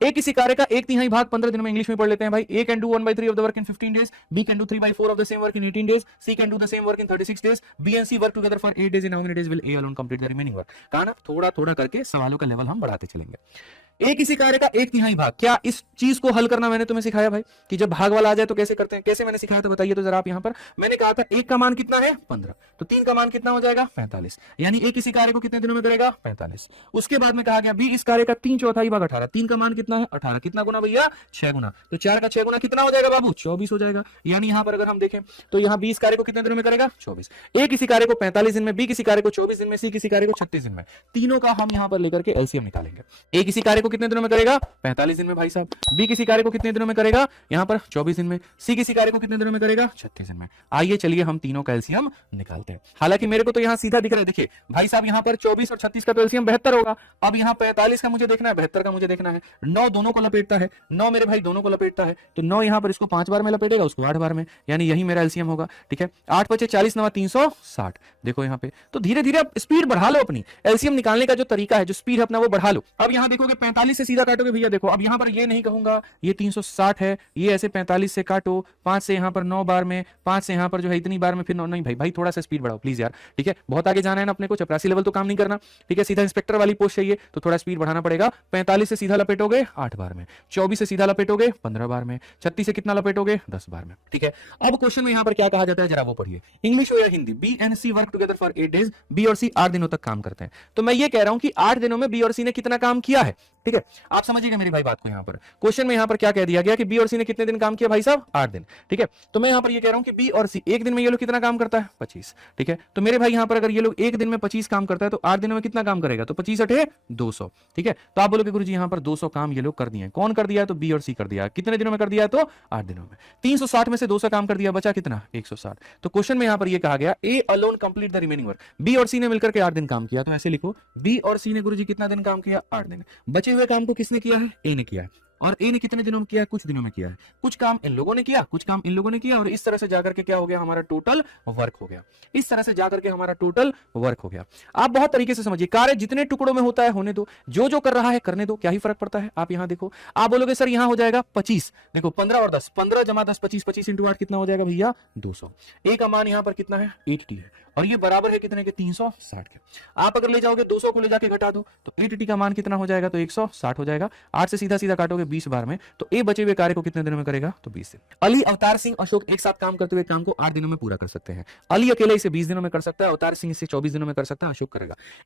एक किसी कार्य का एक तिहाई भाग 15 दिनों में इंग्लिश में पढ़ लेते हैं भाई। A can do 1/3 of the work in 15 days, B can do 3/4 of the same work in 18 days, C can do the same work in 36 days, B and C work together for 8 days, in how many days will A alone complete the remaining work. कहा ना, थोड़ा थोड़ा करके सवालों का level हम बढ़ाते चलेंगे। एक किसी कार्य का एक तिहाई भाग, क्या इस चीज को हल करना मैंने तुम्हें सिखाया भाई कि जब भाग वाला आ जाए तो कैसे करते हैं, कैसे मैंने सिखाया तो बताइए तो जरा आप। यहां पर मैंने कहा था एक का मान कितना है 15, तो 3 का मान कितना हो जाएगा 45, यानी एक किसी कार्य को कितने दिनों में करेगा 45। उसके बाद में कहा गया बी इस कार्य का 3/4 भाग 18, 3 का मान कितना है 18, कितना गुना भैया 6 गुना, तो 4 का 6 गुना कितना हो जाएगा बाबू 24 हो जाएगा। यानी यहां पर अगर हम देखें तो यहां बी इस कार्य को कितने दिनों में करेगा 24, ए किसी कार्य को 45 दिन में, बी किसी कार्य को 24 दिन में, सी किसी कार्य को 36 दिन में, तीनों का हम यहां पर लेकर के एलसीएम निकालेंगे। ए किसी कार्य को कितने दिनों में करेगा 45 दिन में भाई साहब, बी किसी कार्य को कितने दिनों में करेगा यहां पर 24 दिन में, सी किसी कार्य को कितने दिनों में करेगा 36 दिन में। आइए चलिए हम तीनों का एलसीएम निकालते हैं। हालांकि मेरे को तो यहां सीधा दिख रहा है, देखिए भाई साहब यहां पर 24 और 36 का तो एलसीएम 72 होगा। अब यहां 45 का मुझे देखना है, 72 का मुझे देखना है। 9 दोनों को लपेटता है, 9 मेरे भाई दोनों को लपेटता है, तो 9 यहां पर इसको 5 बार में लपेटेगा, उसको 8 बार में, यानी यही मेरा एलसीएम होगा। ठीक है, 8 बचे 40 9 360। देखो यहां पे तो धीरे धीरे आप स्पीड बढ़ा लो, अपनी एलसीएम निकालने का जो तरीका है, जो स्पीड है अपना वो बढ़ा लो। अब यहां देखोगे 45 से सीधा काटोगे भैया, देखो अब यहां पर ये नहीं कहूंगा ये 360 है, ये ऐसे 45 से काटो, 5 से यहां पर 9 बार में, 5 से यहां पर जो है इतनी बार में, फिर 9 नहीं भाई, भाई थोड़ा सा स्पीड बढ़ाओ प्लीज यार। ठीक है, बहुत आगे जाना है ना अपने को, चपरासी लेवल तो काम नहीं करना। ठीक है, सीधा इंस्पेक्टर वाली पोस्ट चाहिए तो थोड़ा स्पीड बढ़ाना पड़ेगा। 45 से सीधा लपेटोगे 8 बार में, 24 से सीधा लपेटोगे 15 बार में, 36 से कितना लपेटोगे 10 बार में। ठीक है, अब क्वेश्चन में यहां पर क्या कहा जाता है जरा वो पढ़िए। इंग्लिश हो या Hindi, B and C work together for 8 days, B और सी 8 दिनों तक काम करते हैं। तो मैं ये कह रहा हूं कि 8 दिनों में बी और सी ने कितना काम किया है। ठीक है, आप समझिएगा मेरी भाई बात को। यहां पर क्वेश्चन में यहां पर क्या कह दिया गया कि बी और सी ने कितने दिन काम किया भाई साहब 8 दिन। ठीक है, तो मैं यहां पर ये कह रहा हूं कि बी और सी एक दिन में ये लोग कितना काम करता है 25। ठीक है, तो मेरे भाई यहां पर अगर ये लोग एक दिन में 25 काम करता है तो 8 दिनों में कितना काम करेगा, तो 25 8 200। ठीक है, तो आप बोलोगे गुरुजी यहां पर 200 काम ये लोग कर दिए, कौन कर दिया, तो बी और सी कर दिया। कितने दिनों में कर दिया, तो 8 दिनों में। 360 में से 200 काम कर दिया, बचा कितना 160। तो क्वेश्चन में यहां पर ये कहा गया A alone complete the remaining work, B और सी ने मिलकर के 8 दिन काम किया, तो ऐसे लिखो बी और सी ने गुरुजी कितना दिन काम किया 8 दिन। बचे हुए काम को किसने किया है, ए ने किया है। और ए ने कितने दिनों में किया है, कुछ दिनों में किया है। कुछ काम इन लोगों ने किया, कुछ काम इन लोगों ने किया, और इस तरह से जाकर के क्या हो गया, हमारा टोटल वर्क हो गया। इस तरह से जाकर के हमारा टोटल वर्क हो गया। आप बहुत तरीके से समझिए, कार्य जितने टुकड़ों में होता है होने दो, जो जो कर रहा है करने दो, क्या ही फर्क पड़ता है। आप यहां देखो, आप बोलोगे सर यहां हो जाएगा 25, देखो 15 और 10, 15 जमा 10 25, 25 इंटू 8 कितना हो जाएगा भैया 200। ए का मान यहां पर कितना है 80 है, और ये बराबर है कितने के 360 के। आप अगर ले जाओगे 200 को ले जाके घटा दो तो 80 का मान कितना हो जाएगा, तो 160 हो जाएगा। 8 से सीधा सीधा काटोगे 20 बार में, तो ए बचे हुए कार्य को कितने दिनों में करेगा, तो 20 दिन। अली, अवतार सिंह, अशोक एक साथ काम करते हुए काम को 8 दिनों में पूरा कर सकते हैं। अली अकेले इसे 20 दिनों में कर सकता है, अवतार सिंह इसे 24 दिनों में कर सकता है, अशोक करेगा।